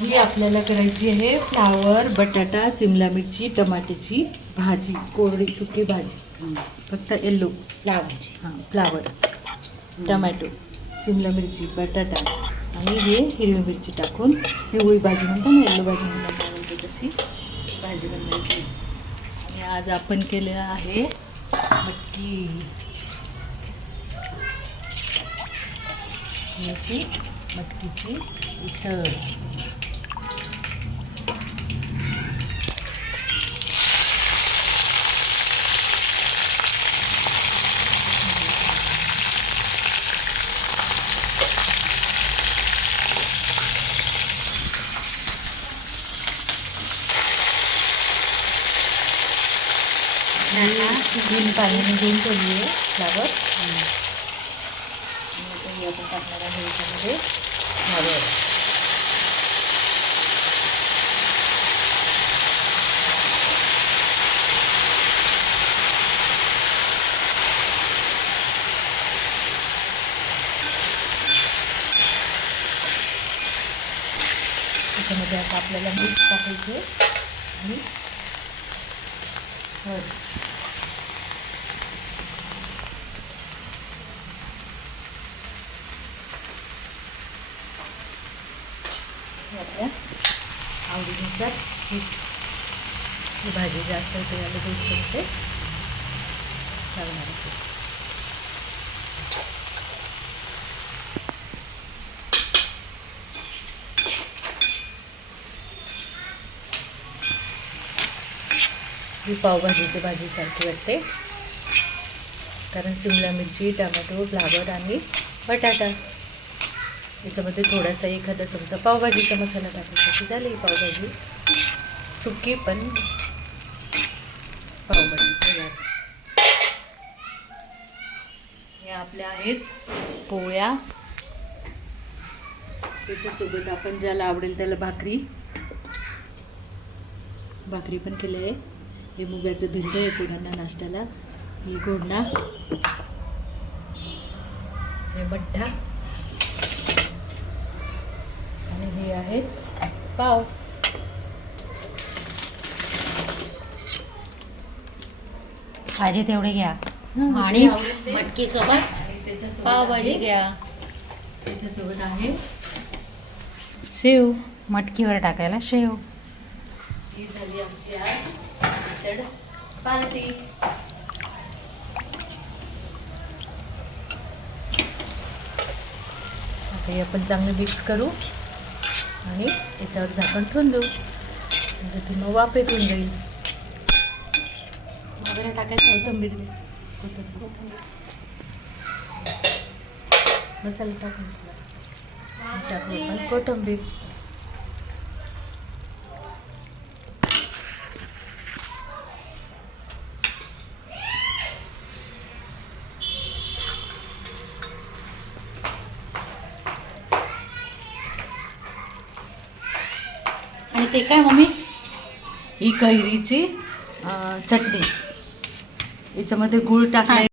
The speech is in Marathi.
ही आपल्याला करायची आहे फ्लावर, बटाटा, सिमला मिरची, टमाट्याची भाजी, कोरडी सुकी भाजी. फक्त येल्लो फ्लावरची. हां, फ्लावर, टमॅटो, सिमला मिरची, बटाटा आणि हे हिरवी मिरची टाकून पिवळी भाजी म्हणतो ना, येल्लो भाजी म्हणतो तशी भाजी बनवायची. आणि आज आपण केलेलं आहे मटकी, ही अशी मटकीची उसळ. तीन पाण्याने घेऊन ठेवली आहे फ्लावर. आणि आपण टाकणार आहे याच्यामध्ये फ्लावर. त्याच्यामध्ये आता आपल्याला मीठ टाकायचे आणि आपल्या आवडीनुसार मीठ. ही भाजी जास्त होते याला 2 चमचे टाकणार. ही पावभाजीची भाजीसारखी वाटते कारण सिमला मिरची, टमॅटो, फ्लावर आणि बटाटा. याच्यामध्ये थोडासा एखादा चमचा पावभाजीचा मसाला टाकायचा. झाली पावभाजी, सुकी पण पावभाजी तयार. हे आपल्या आहेत पोळ्या. त्याच्यासोबत आपण ज्याला आवडेल त्याला भाकरी पण केलं आहे. हे मुगाचं धिंड आहे पोळ्यांना नाश्त्याला. हे घोडणा, हे मठ्ठा आणि हे आहेत पाव. पाहिजे तेवढे घ्या आणि मटकी सोबत पावभाजी घ्या. त्याच्यासोबत आहे शेव, मटकीवर टाकायला शेव. ही झाली आमची आज पार्टी. आता हे आपण चांगलं मिक्स करू आणि याच्यावर झाकण ठेवून देऊ म्हणजे ती मग वाफ येऊन जाईल. वगैरे टाकायचं, कोथिंबीर मसाला टाकून टाकलं पण कोथिंबीर. आणि ते काय मम्मी? ही कैरीची चटणी. याच्यामध्ये गूळ टाकले.